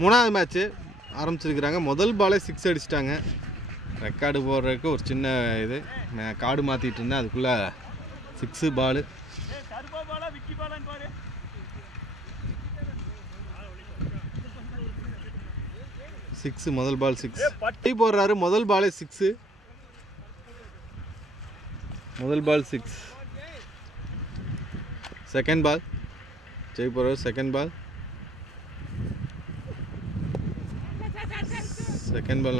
மூணாவது மேட்ச்சு ஆரம்பிச்சிருக்கிறாங்க. முதல் பாலே 6 அடிச்சிட்டாங்க. ரெக்கார்டு போடுறதுக்கு ஒரு சின்ன இது கார்டு மாற்றிட்டு இருந்தேன், அதுக்குள்ளே 6 பாலு. முதல் பால் 6 போடுறாரு. முதல் பாலே 6. முதல் பால் 6. செகண்ட் பால் ஜெய் போடுறாரு. செகண்ட் பால்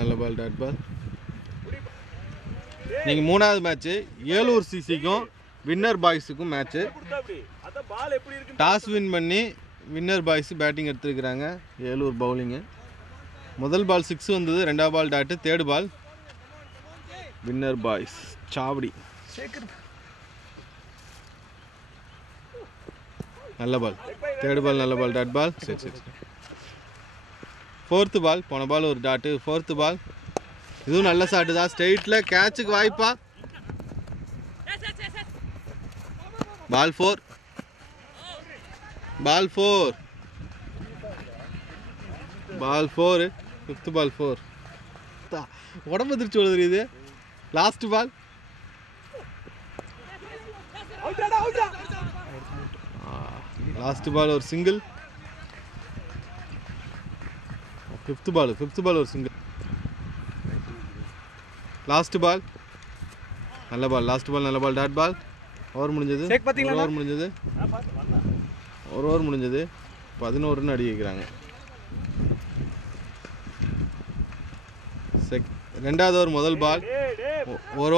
நல்ல பால், டாட் பால். நீங்கள் மூணாவது மேட்ச்சு ஏலூர் சிசிக்கும் வின்னர் பாய்ஸுக்கும் மேட்ச்சு. டாஸ் வின் பண்ணி வின்னர் பாய்ஸ் பேட்டிங் எடுத்துருக்குறாங்க. ஏலூர் பவுலிங்கு. முதல் பால் 6 வந்தது, ரெண்டாவது ball dot, third ball winner boys சாவடி. நல்ல பால், தேர்டு பால் நல்ல பால், டாட் பால். சரி. ஃபோர்த்து பால், போன பால் ஒரு டாட்டு. ஃபோர்த்து பால் இதுவும் நல்ல ஷாட்டு தான், ஸ்ட்ரெயிட்டில் கேட்சுக்கு வாய்ப்பா. பால் 4. Fifth ball 4. உடம்பு திருச்சி விழுது இது. லாஸ்ட் பால் ஒரு சிங்கிள். ஃபிஃப்த் பால் ஒரு சிங்கிள். லாஸ்ட் பால் நல்ல பால், நல்ல பால், டாட் பால். ஓவர் முடிஞ்சது. ஒரு ஓவர் முடிஞ்சது 11 ரன் அடி வைக்கிறாங்க. ரெண்டாவது ஓவர் முதல் பால். ஒரு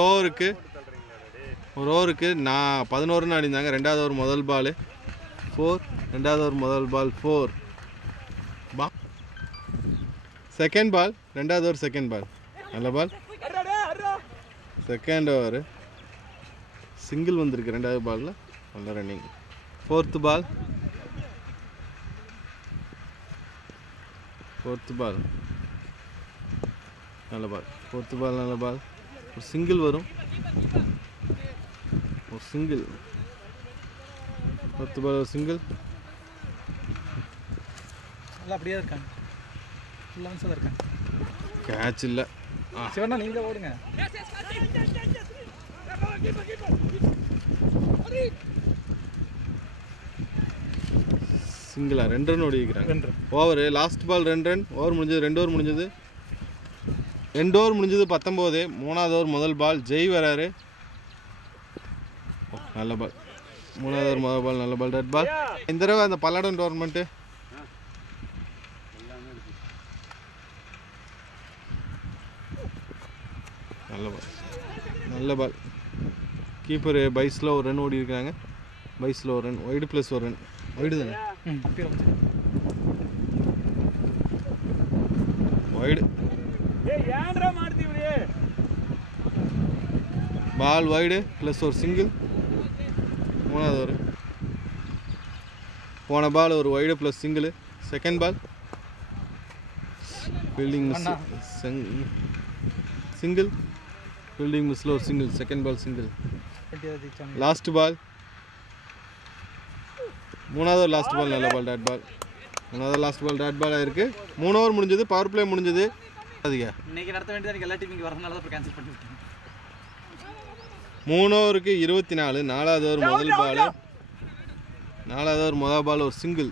ஓவருக்கு நான் 11 ரன் அடிந்தாங்க. ரெண்டாவது ஓவர் முதல் பால் 4. ரெண்டாவது ஓவர் முதல் பால் 4. செகண்ட் பால், ரெண்டாவது ஓவர் செகண்ட் பால் நல்ல பால். செகண்ட் ஓவர் சிங்கிள் வந்திருக்கு ரெண்டாவது பாலில், நல்ல ரன்னிங். ஃபோர்த்து பால் நல்ல பால். ஒரு சிங்கிள் வரும், ஃபோர்த்து பால் ஒரு சிங்கிள். அப்படியே இருக்காங்க, கேட்ச் இல்லை. நீங்க ஓடுங்க. சிங்கிளா 2 ரன் ஓடி வைக்கிறாங்க. Over last ball 2 run. Over முடிஞ்சது, 2 ஓவர் முடிஞ்சது. 2 ஓவர் முடிஞ்சது 19. மூணாவது ஓவர் முதல் பால் ஜெய் வராரு. நல்ல பால். மூணாவது ஓவர் முதல் பால் நல்ல பால், டாட் பால். இந்த தடவை அந்த பல்லடம் டோர்னமெண்ட்டு நல்ல பால். கீப்பர் பைஸில் ஒரு ரன் ஓடி இருக்காங்க. பைஸில் ஒரு ரன், ஒய்டு ப்ளஸ் ஒரு ரன். ஒய்டு தானே, ஒய்டு. பால் ஒய்டு ப்ளஸ் ஒரு சிங்கிள். மூணாவது ஒரு போன பால் ஒரு wide plus single. Second ball fielding miss, single. Fielding மிஸ்ல ஒரு single. Second ball single. Last ball மூணாவது லாஸ்ட் பால் நல்ல பால், டாட் பால். மூணாவது லாஸ்ட் பால் டாட் பால் ஆயிருக்கு. 3 ஓவர் முடிஞ்சது, பவர் பிளே முடிஞ்சது. அதுங்க இன்னைக்கு நடத்த வேண்டியது எல்லா டீம் இங்கே வரனால தான் கேன்சல் பண்ணிவிட்டேன். 3 ஓவருக்கு 24. நாலாவது ஓவர் முதல் பால் ஒரு சிங்கிள்.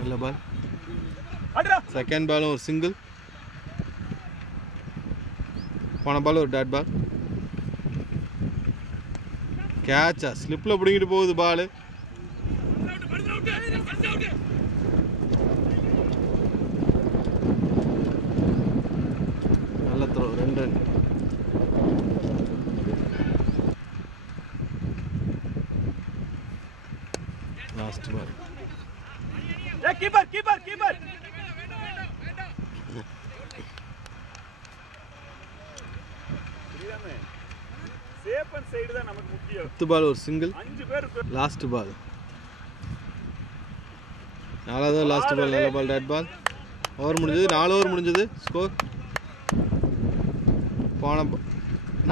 நல்ல பால். செகண்ட் பாலும் ஒரு சிங்கிள். போன பால் ஒரு டாட் பால். கேட்சா ஸ்லிப்பில் பிடிங்கிட்டு போகுது பால். நல்ல throw, 2 run. Last ball keeper safe and side தான் நமக்கு முக்கியம். 10 பால் ஒரு சிங்கிள். 5 பேர் லாஸ்ட் பால். நாலாவது லாஸ்ட் பால் நல்ல பால், டாட் பால். ஓவர் முடிஞ்சது. 4 ஓவர் முடிஞ்சது. ஸ்கோர் போன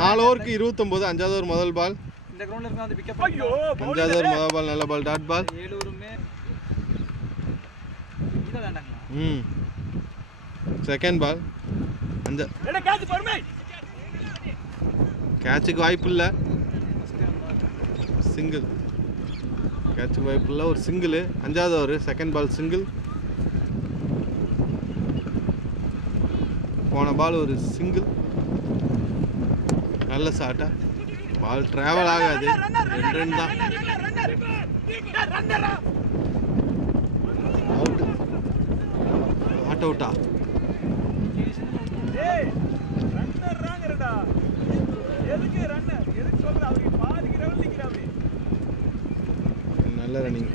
4 ஓவருக்கு 29. அஞ்சாவது ஓவர் முதல் பால். இந்த கிரவுண்ட்ல இருந்து அந்த பிக்கப். ஐயோ, அஞ்சாவது ஓவர் முதல் பால் நல்ல பால், டாட் பால். ஏலூருமே ம் செகண்ட் பால் அஞ்சா என்ன கேட்ச் பொறுமை கேட்சுக்கு வாய்ப்பு இல்லை சிங்கிள் கேட்சுக்கு வாய்ப்பு இல்லை ஒரு சிங்கிள் அஞ்சாவது ஒரு செகண்ட் பால் சிங்கிள் போன பால் ஒரு சிங்கிள் நல்ல ஷாட்டா பால் டிராவல் ஆகாது 2 ரன் தான் அவுட் நாட் அவுட்டா ஏய் ரன்னர் ராங்கறடா எதுக்கு ரன்னர் எதுக்கு சொல்ற அவருக்கு பாதி கிரவுண்ட் நிக்கறாவே நல்ல ரன்னிங்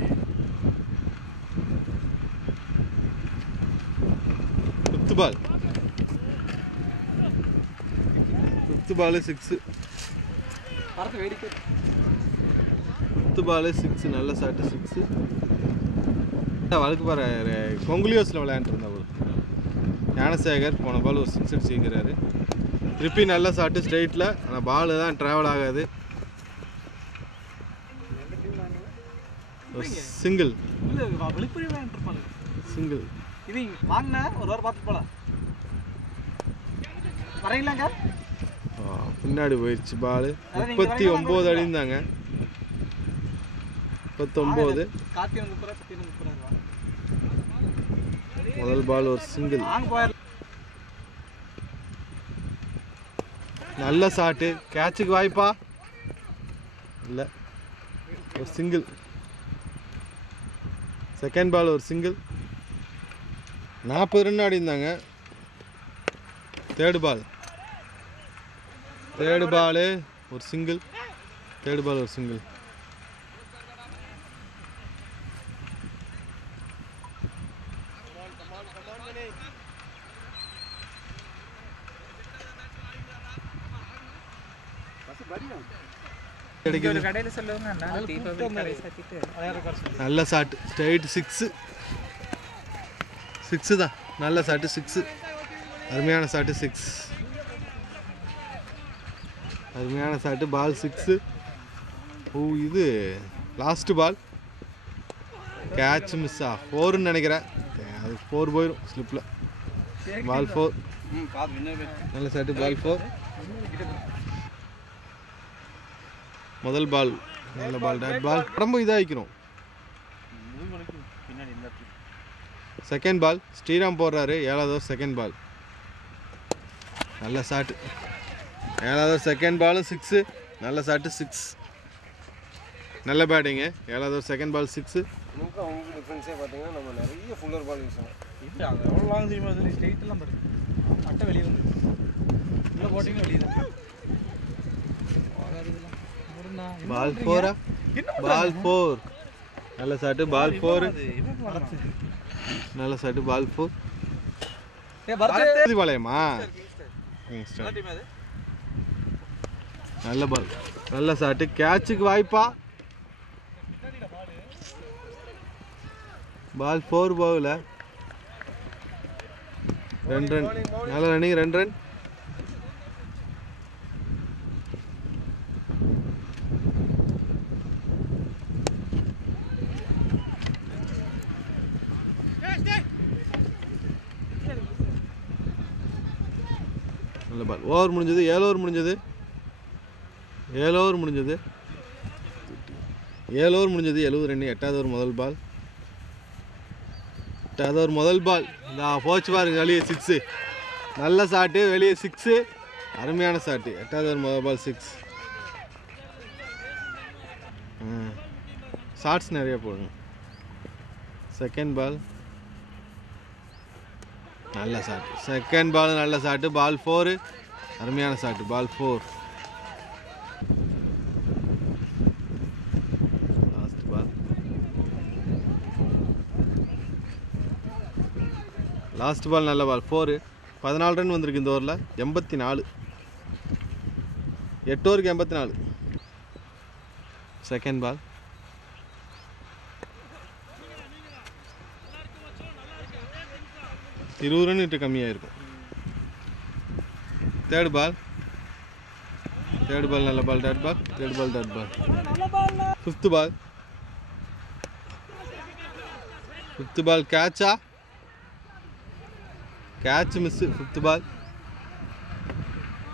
ஃபிஃப்த் பால் 6 பரத்து வேடிக்கை ஃபிஃப்த் பால் 6 நல்ல ஷாட்டு 6 வழக்கு பாரு கொங்குலியோஸில் விளையாண்டுருந்தா ஒரு ஞானசேகர் போன பால் ஒரு 6 அடிச்சுக்கிறாரு திருப்பி நல்ல ஷாட்டு ஸ்ட்ரெயிட்டில் ஆனால் பால் தான் ட்ராவல் ஆகாது சிங்கிள் இல்லை வெளிப்புற விளையாண்டுருப்பாங்க சிங்கிள் இது வாங்கினா ஒரு வாரம் பார்த்துட்டு போகலாம் வரீங்களாங்க பின்னாடி போயிடுச்சு பால் 39 அடி இருந்தாங்க 39 கார்த்தி வந்து போகிறா பற்றி வந்து போகிறாங்க முதல் பால் ஒரு சிங்கிள் வாங்க போயிடலாம் நல்ல ஷாட்டு கேட்சுக்கு வாய்ப்பா இல்லை ஒரு சிங்கிள் செகண்ட் பால் ஒரு சிங்கிள் 40 ரன் ஆடி இருந்தாங்க தேர்டு பால் ஒரு சிங்கிள் தேர்டு பால் ஒரு சிங்கிள் நல்ல ஷாட் ஸ்ட்ரைட் 6 தான் நல்ல ஷாட்டு 6 அருமையான ஷாட்டு 6 அருமையான ஷாட்டு பால் 6 ஓ இது லாஸ்ட் பால் கேட்ச் மிஸ் 4ன்னு நினைக்கிறேன் அது 4 போயிடும் ஸ்லிப்பில் பால் 4 நல்ல ஷாட்டு பால் 4 முதல் பால் நல்ல பால் டாட் பால் ரொம்ப இதாகிக்கணும் செகண்ட் பால் ஸ்ரீராம் போடுறாரு 7வது செகண்ட் பால் நல்ல ஷாட்டு 7வது செகண்ட் பாலும் 6 நல்ல ஷாட்டு 6 நல்ல பேட்டிங்கு 7வது செகண்ட் பால் 6 அவங்க டிஃபரன்ஸே பார்த்தீங்கன்னா நம்ம நிறைய ஃபுல்லர் பால் யூஸ் பண்ணோம் இல்லை அது எவ்வளோ லாங் தெரியுமா அது ஸ்ட்ரெயிட்டெல்லாம் படுது அட்டை வெளியே வந்து இல்லை போட்டிங்க வெளியே தான் பால் 4 பால் 4 நல்ல ஷாட்டு பால் 4 நல்ல ஷாட்டு பால் 4 பாளையமா நல்ல பால் நல்ல ஷாட்டு கேட்சுக்கு வாய்ப்பா பால் 4 போகல 2 ரன் நல்ல ரன்னிங் 2 ரன் நல்ல பால் ஓவர் முடிஞ்சது 7 ஓவர் முடிஞ்சது 7 ஓவர் முடிஞ்சது 70 ரன் 8வது ஓவர் முதல் பால் 8வது ஓவர் முதல் பால் நான் போச்சு பாருங்க வெளியே 6 நல்ல ஷாட்டு வெளியே 6 அருமையான ஷாட்டு 8வது ஓவர் முதல் பால் 6 ஷார்ட்ஸ் நிறைய போடுங்க செகண்ட் பால் நல்ல ஷாட் செகண்ட் பால் நல்ல ஷாட்டு பால் 4 அருமையான ஷாட்டு பால் 4 லாஸ்ட் பால் நல்ல பால் 4 14 ரன் வந்திருக்கு இந்த ஓவரில் 84 8 ஓவருக்கு 84 செகண்ட் பால் இருபது ரன் கிட்ட கம்மியாக இருக்கும் தேர்ட் பால் நல்ல ball dot ball dot ball fifth ball கேட்சா catch miss. 5th ball.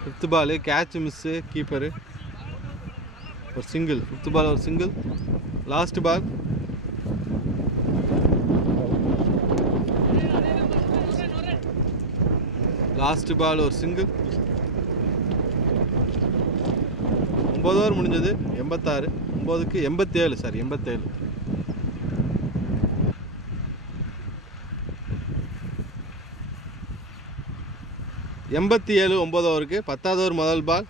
5th ball catch miss. Keeper ஒரு சிங்கிள். 5th பால் ஒரு single. Last ball. Last ball ஒரு சிங்கிள். 9 ஓவர் முடிஞ்சது. 86. 9க்கு 87. சாரி 87. எண்பத்தி 9 ஓவருக்கு 10வது ஓவர் முதல் பால்.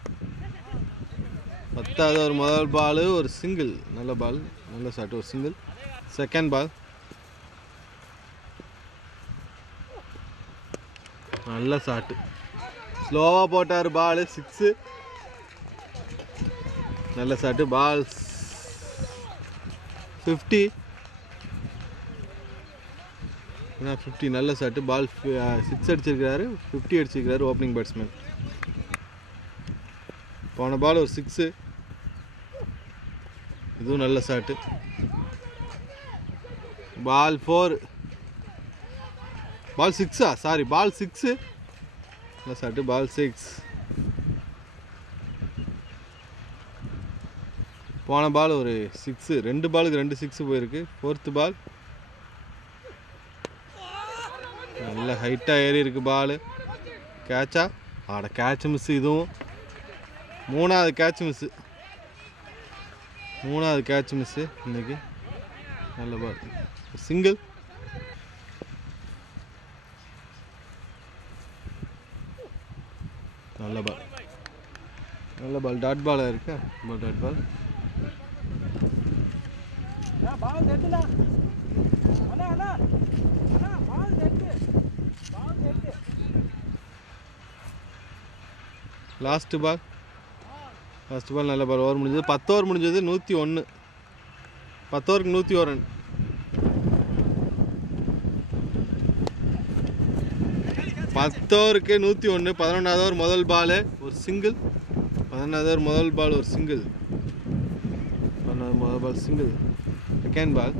10வது ஓவர் முதல் பால் ஒரு சிங்கிள். நல்ல பால், நல்ல ஷாட், ஒரு சிங்கிள். செகண்ட் பால் நல்ல ஷாட்டு, ஸ்லோவாக போட்டார் பால். 6. நல்ல ஷாட்டு. பால் 50. 50 நல்ல ஷாட்டு. பால் 6 அடிச்சிருக்கிறாரு. 50 அடிச்சிருக்கிறாரு ஓப்பனிங் பேட்ஸ்மேன். போன பால் ஒரு 6. இதுவும் நல்ல ஷாட்டு. பால் 4. பால் 6. சாரி பால் 6. நல்ல ஷாட்டு. பால் 6. போன பால் ஒரு 6. 2 பாலுக்கு 2 6 போயிருக்கு. 4th பால் நல்ல ஹைட்டாக ஏறி இருக்கு பால். கேட்சா? Catch miss. இதுவும் 3வது கேட்ச் மிஸ்ஸு. 3வது கேட்ச் மிஸ்ஸு இன்னைக்கு. நல்ல பால், சிங்கிள். நல்ல பால், நல்ல பால். டாட் பாலாக இருக்கு. Dot ball. பால் செட்டுல அண்ணா அண்ணா அண்ணா ball set. Last ball. Last ball நல்ல பால். ஓவர் முடிஞ்சது. 10 ஓவர் முடிஞ்சது. 101. 10 ஓவருக்கு 101 ரன். பத்து ஓவருக்கு 101. 11வது ஓவர் முதல் பால் ஒரு சிங்கிள். 11வது ஓவர் முதல் பால் ஒரு சிங்கிள். 11வது முதல் ball single. Second ball.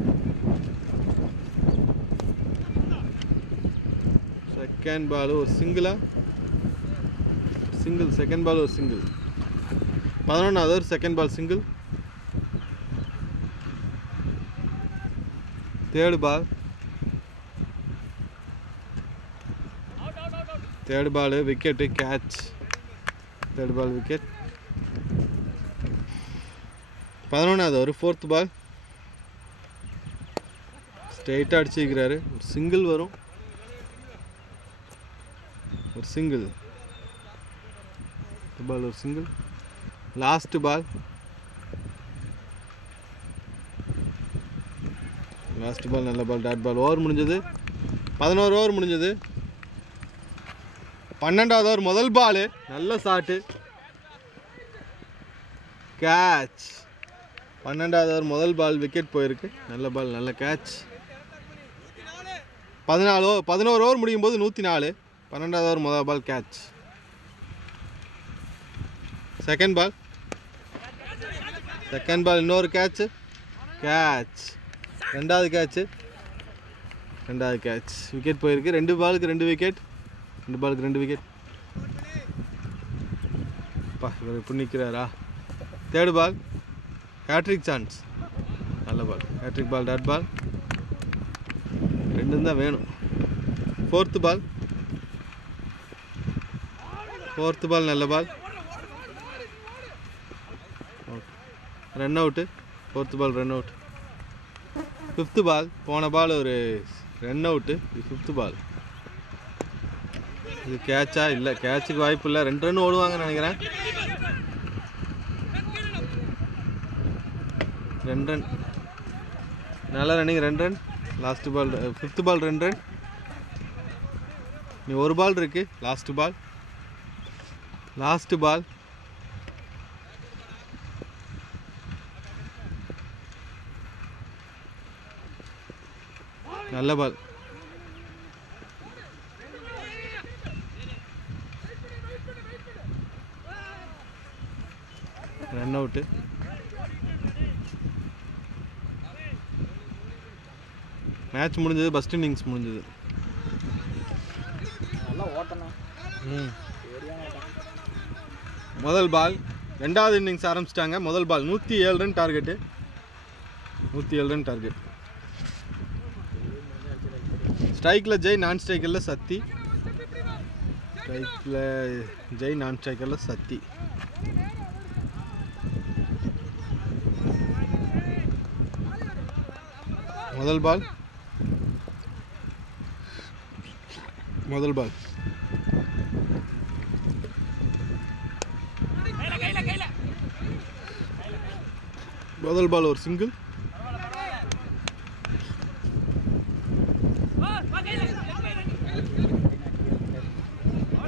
Second ball ஒரு சிங்கிளா? சிங்கிள். செகண்ட் பால் ஒரு சிங்கிள். 11வது over second ball single. Third ball. Third ball wicket. Catch. Third ball wicket. 11வது ஓவர் 4th பால். ஸ்ட்ரெயிட்டாக அடிச்சிருக்கிறாரு. ஒரு சிங்கிள் வரும். ஒரு சிங்கிள். பால் ஒரு single. Last ball. Last ball நல்ல பால். டாட் பால். ஓவர் முடிஞ்சது. 11 ஓவர் முடிஞ்சது. 12வது ஓவர் முதல் பால் நல்ல ஷாட்டு. கேட்ச். 12வது ஓவர் முதல் பால் விக்கெட் போயிருக்கு. நல்ல பால், நல்ல கேட்ச். 11 ஓவர் முடியும் போது 104. 12வது ஓவர் முதல் ball catch. Second ball. Second ball இன்னொரு கேட்ச். கேட்ச். 2வது கேட்ச். 2வது கேட்ச். விக்கெட் போயிருக்கு. 2 பாலுக்கு 2 விக்கெட். 2 பாலுக்கு 2 விக்கெட். இவர் இப்படி நிற்கிறாரா? Third ball. Hat trick chance. நல்ல பால். ஹேட்ரிக் பால். டாட் பால். 2 தான் வேணும். 4th பால். 4th பால் நல்ல ball. Run out. 4th ball run out. 5th ball. போன பால் ஒரு ரன் அவுட்டு. இது 5th பால். இது கேட்சா? இல்லை, கேட்சுக்கு வாய்ப்பு இல்லை. 2 ரன் ஓடுவாங்கன்னு நினைக்கிறேன். 2 ரன். நல்லா running. 2 run. Last ball. 5th ball 2 run. நீ 1 பால் இருக்கு. Last ball. Last ball. நல்ல பால். Run out. மேட்ச் முடிஞ்சது. ஃபர்ஸ்ட் இன்னிங்ஸ் முடிஞ்சது. முதல் பால் ரெண்டாவது இன்னிங்ஸ் ஆரம்பிச்சிட்டாங்க. முதல் ball 107 run target. 107 run target. ஸ்ட்ரைக்கில் ஜெய், நான் ஸ்ட்ரைக்கரில் சத்தி. ஸ்ட்ரைக்கில் ஜெய், நான் ஸ்ட்ரைக்கரில் சத்தி. முதல் பால் முதல் பால் முதல் பால் ஒரு சிங்கிள்.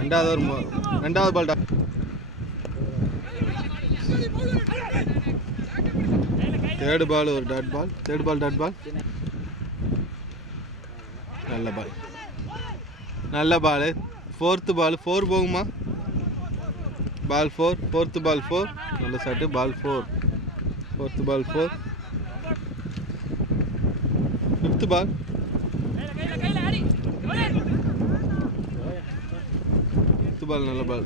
ரெண்டாவது பால் தேர்ட் பால் ஒரு dot ball. Third ball dot ball. நல்ல பால், நல்ல பால். ஃபோர்த்து பால் 4 போகுமா? பால் 4. Fourth ball 4. நல்ல shot. Ball 4. Fourth ball 4. Fifth ball. Fifth ball நல்ல ball.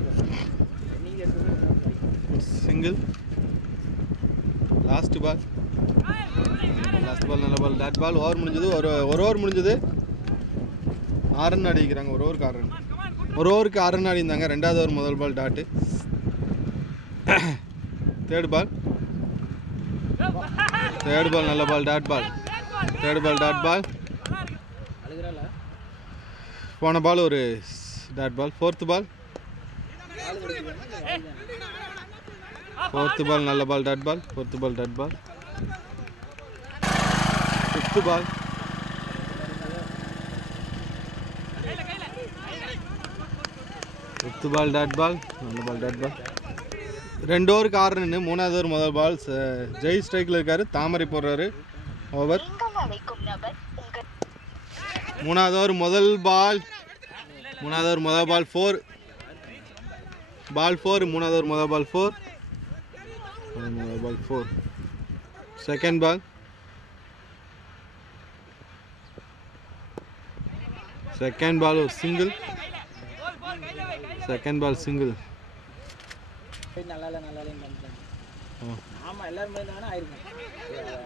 Single. Last ball. Last ball நல்ல பால். டாட் பால். Over முடிஞ்சது. ஒரு over முடிஞ்சது. 6 run அடிக்கிறாங்க. ஒரு ஓவருக்கு 6 ரன். ஒரு ஓவருக்கு 6 ரன் அடிந்தாங்க. ரெண்டாவது ஓவர் முதல் ball dot. Third ball. Third ball நல்ல ball. Dot ball. Third ball dot ball. போன பால் ஒரு dot ball. Fourth ball. Fourth ball நல்ல ball. Dot ball. Fourth ball dot ball. Fifth ball. Fifth ball dot ball. நல்ல ball. Dot பால். 2 ஓவருக்கு 6 run. மூணாவது over முதல் பால். ஜெய் ஸ்ட்ரைக்கில் இருக்காரு. தாமரை போடுறாரு. ஓவர். மூணாவது ஓவர் முதல் பால். மூணாவது ஓவர் முதல் பால் 4. பால் 4. மூணாவது ஓவர் முதல் பால் 4. முதல் பால் 4. Second ball. செகண்ட் பால் ஒரு single. Second ball single.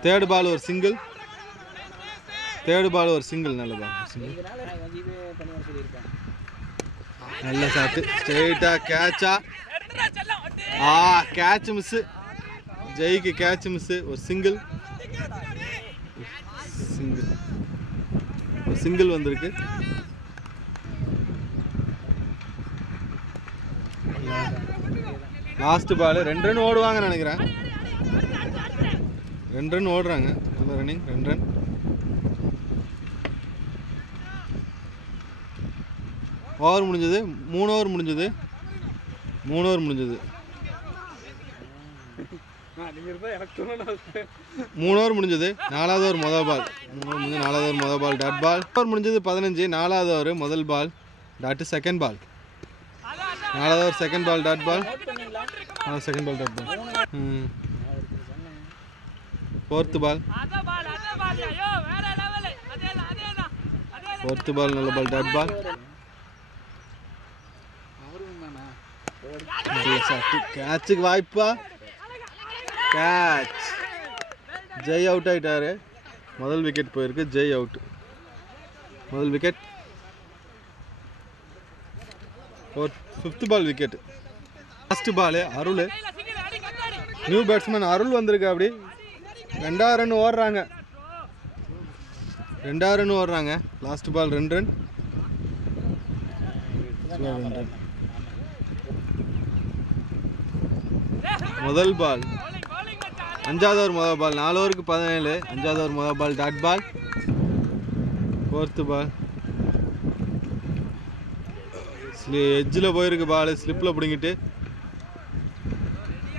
Third ball ஒரு சிங்கிள். தேர்ட் பால் ஒரு சிங்கிள். நல்ல பால். நல்ல ஷாட்டு. ஸ்ட்ரெயிட்டா கேட்சா? Catch miss. ஜெய்க்கு கேட்ச் மிஸ். ஒரு சிங்கிள். சிங்கிள். ஒரு சிங்கிள் வந்திருக்கு. Last ball. 2 ரன் ஓடுவாங்க நினைக்கிறேன். 2 ரன் ஓடுறாங்க. நல்ல ரன்னிங். 2 ரன். ஓவர் முடிஞ்சது. 3 ஓவர் முடிஞ்சது. 3 ஓவர் முடிஞ்சது. 3 ஓவர் முடிஞ்சது. 4வது ஓவர் முதல் பால். 4வது ஓவர் முதல் பால் டாட் பால். ஓவர் முடிஞ்சது 15. 4வது ஓவர் முதல் பால் டாட். Second ball. 4வது over second ball dot ball. Second ball dot ball. Fourth ball. Fourth ball நல்ல பால். டாட் பால். கேட்சுக்கு வாய்ப்பா? கேட்ச். ஜெய் அவுட் ஆகிட்டாரு. முதல் விக்கெட் போயிருக்கு. ஜெய் அவுட். முதல் wicket. Fifth ball wicket. Last ball Arul. New batsman Arul வந்திருக்கு. அப்படி 2வது ரன் ஓடுறாங்க. 2வது ரன் ஓடுறாங்க. Last ball 2 run. முதல் பால். 5வது ஓவர் முதல் பால். 4 ஓவருக்கு 17. 5வது ஓவர் முதல் பால் டாட் பால். ஃபோர்த்து பால். எட்ஜில் போயிருக்கு பால். ஸ்லிப்பில் பிடிங்கிட்டு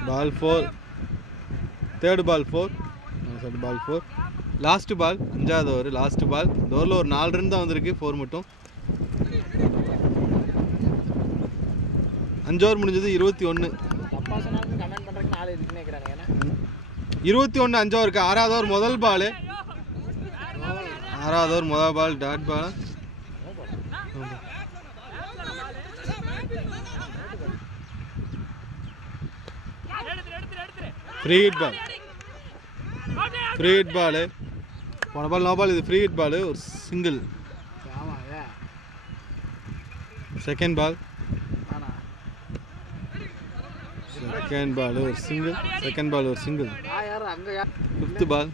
பால் 4. தேர்டு பால் 4. பால் 4. Last ball. 5வது ஓவர் லாஸ்ட் பால். இந்த ஓவரில் ஒரு 4 ரன் தான் வந்திருக்கு. 4 மட்டும். 5 ஓவர் முடிஞ்சது. 21. 21 5 ஓவருக்கு. 6வது ஓவர் முதல் பால். 6வது ஓவர் முதல் ball dot ball. Free hit ball. Free hit ball. போன பால் நோ பால், இது ஃப்ரீ ஹிட் பால். ஒரு single. Second ball. Second ball ஒரு சிங்கிள். செகண்ட் பால் ஒரு சிங்கிள். Fifth ball.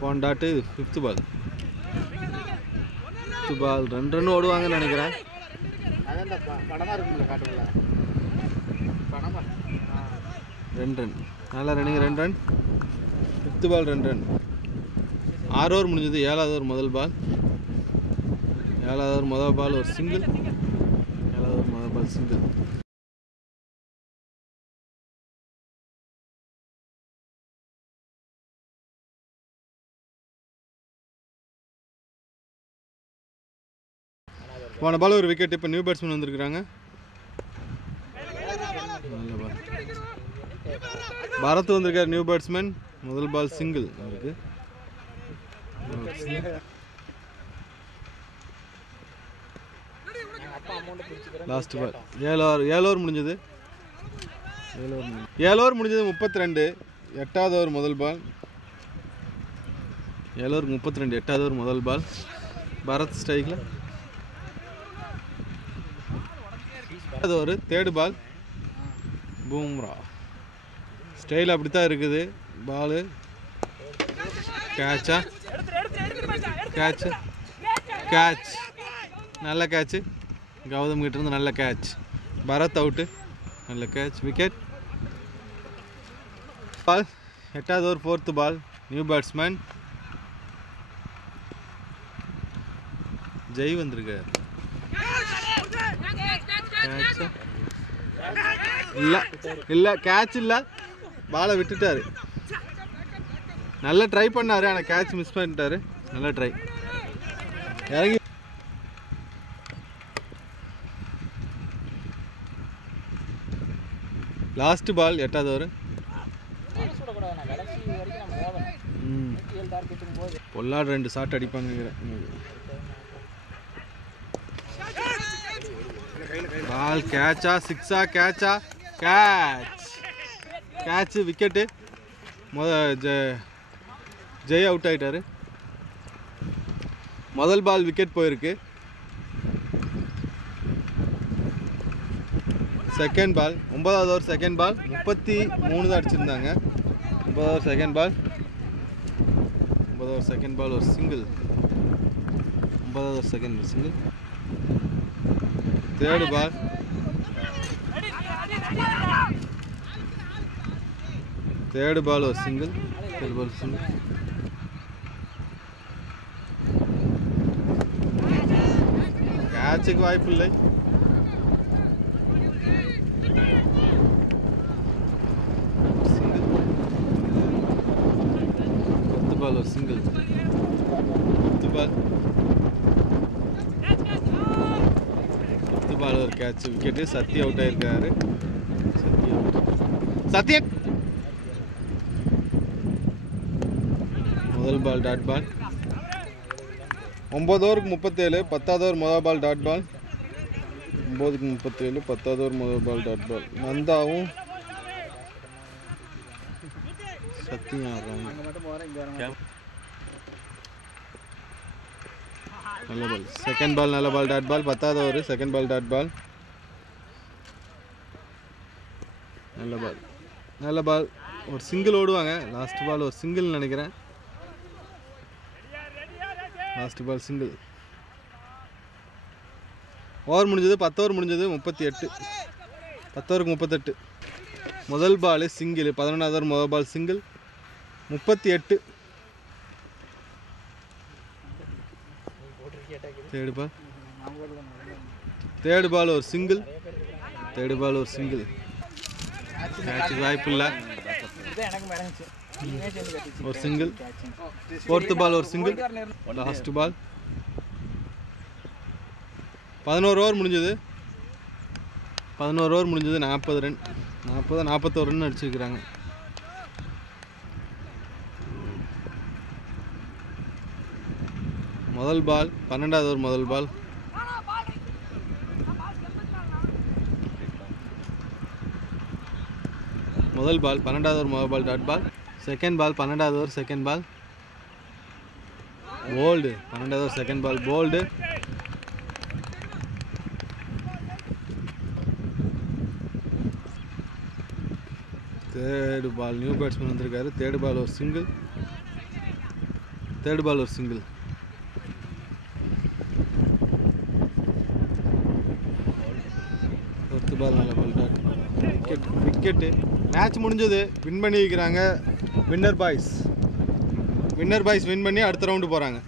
போன dot fifth ball. Fifth ball 2 run ஓடுவாங்கன்னு நினைக்கிறேன். 2 run. நல்லா running. 2 run. Fifth ball 2 run. 6 over முடிஞ்சது. 7வது ஓவர் முதல் பால். 7வது ஓவர் முதல் பால் ஒரு சிங்கிள். 7வது ஓவர் முதல் பால் சிங்கிள். போன பால் ஒரு விக்கெட். இப்போ நியூ பேட்ஸ்மேன் வந்திருக்கிறாங்க. நல்ல பால். பரத் வந்திருக்கார் நியூ பேட்ஸ்மேன். முதல் பால் சிங்கிள் அவருக்கு. Last ball. 7 ஓவர் முடிஞ்சது. 7 ஓவர் முடிஞ்சது 32. 8வது ஓவர் முதல் பால். 7 ஓவருக்கு 32. 8வது ஓவர் முதல் பால். பரத் ஸ்ட்ரைக்கில். அது ஒரு தேர்டு பால். பூம்ரா ஸ்டைல் அப்படி தான் இருக்குது. பாலு கேட்சா. கேட்ச். கேட்ச். நல்ல கேட்ச்சு. கௌதம் கிட்ட இருந்து நல்ல கேட்ச். பரத் அவுட்டு. நல்ல கேட்ச். விக்கெட். பால். 8வது ஓவர் 4th பால். நியூ பேட்ஸ்மேன் ஜெய் வந்திருக்கார். இல்லை இல்லை கேட்ச் இல்லை. பாலை விட்டுட்டாரு. நல்லா ட்ரை பண்ணாரு. ஆனால் கேட்ச் மிஸ் பண்ணிட்டாரு. நல்லா ட்ரை. இறங்கி லாஸ்ட் பால். 8வது ஓவர். பொல்லாடு 2 ஷாட் அடிப்பாங்க. பால் கேட்சா சிக்ஸா கேட்சா? Catch. Catch. Wicket. Jai out ஆகிட்டாரு. முதல் பால் விக்கெட் போயிருக்கு. Second ball. 9வது ஓவர் செகண்ட் பால். 33 தான் அடிச்சிருந்தாங்க. 9வது ஓவர் செகண்ட் பால். 9வது ஓவர் செகண்ட் பால் ஒரு சிங்கிள். 9வது over second ball single. Third ball. Third ball ஒரு சிங்கிள். Third ball single. கேட்சுக்கு வாய்ப்பு இல்லை. சிங்கிள். 10th பால் ஒரு சிங்கிள். 10th பால். 10th பால் ஒரு கேட்ச். விக்கெட்டு. சத்யா அவுட் ஆயிருக்காரு. சத்யா அவுட். சத்யன். முதல் பால் டாட் பால். 9 ஓவருக்கு 37. 10வது ஓவர் முதல் பால் டாட் பால். 9க்கு 37. 10வது ஓவர் முதல் பால் டாட் பால். நந்தாவும் சத்தியம் ஆடுறாங்க. நல்ல பால். செகண்ட் பால் நல்ல பால் டாட் பால். 10வது over second ball dot ball. நல்ல பால். நல்ல பால். ஒரு சிங்கிள் ஓடுவாங்க. லாஸ்ட் பால் ஒரு சிங்கிள் நினைக்கிறேன். Last ball single. ஓவர் முடிஞ்சது. 10 ஓவர் முடிஞ்சது. 38. 10 ஓவருக்கு 38. முதல் பால் சிங்கிள். 11வது ஓவர் முதல் ball single. 38. Third ball. Third ball ஒரு சிங்கிள். தேர்டு பால் ஒரு சிங்கிள். கேட்சுக்கு வாய்ப்பு இல்லை. ஒரு சிங்கிள். 4th பால் ஒரு சிங்கிள். லாஸ்ட் பால். 11 ஓவர் முடிஞ்சது. 11 ஓவர் முடிஞ்சது. 40 ரன். 41 ரன் அடிச்சிருக்கிறாங்க. முதல் பால். 12வது ஓவர் முதல் பால். முதல் பால் 12வது ஓவர் முதல் ball dot ball. Second ball 12வது ஓவர் செகண்ட் பால் போல்டு. 12வது over second ball bowled. Third ball new batsman வந்திருக்காரு. தேர்டு பால் ஒரு சிங்கிள். தேர்டு பால் ஒரு சிங்கிள். ஃபோர்த்து பால் நல்ல பால் டாட். விக்கெட்டு. மேட்ச் முடிஞ்சது. வின் பண்ணி வைக்கிறாங்க winner boys. Winner boys win பண்ணி அடுத்த ரவுண்டு போகிறாங்க.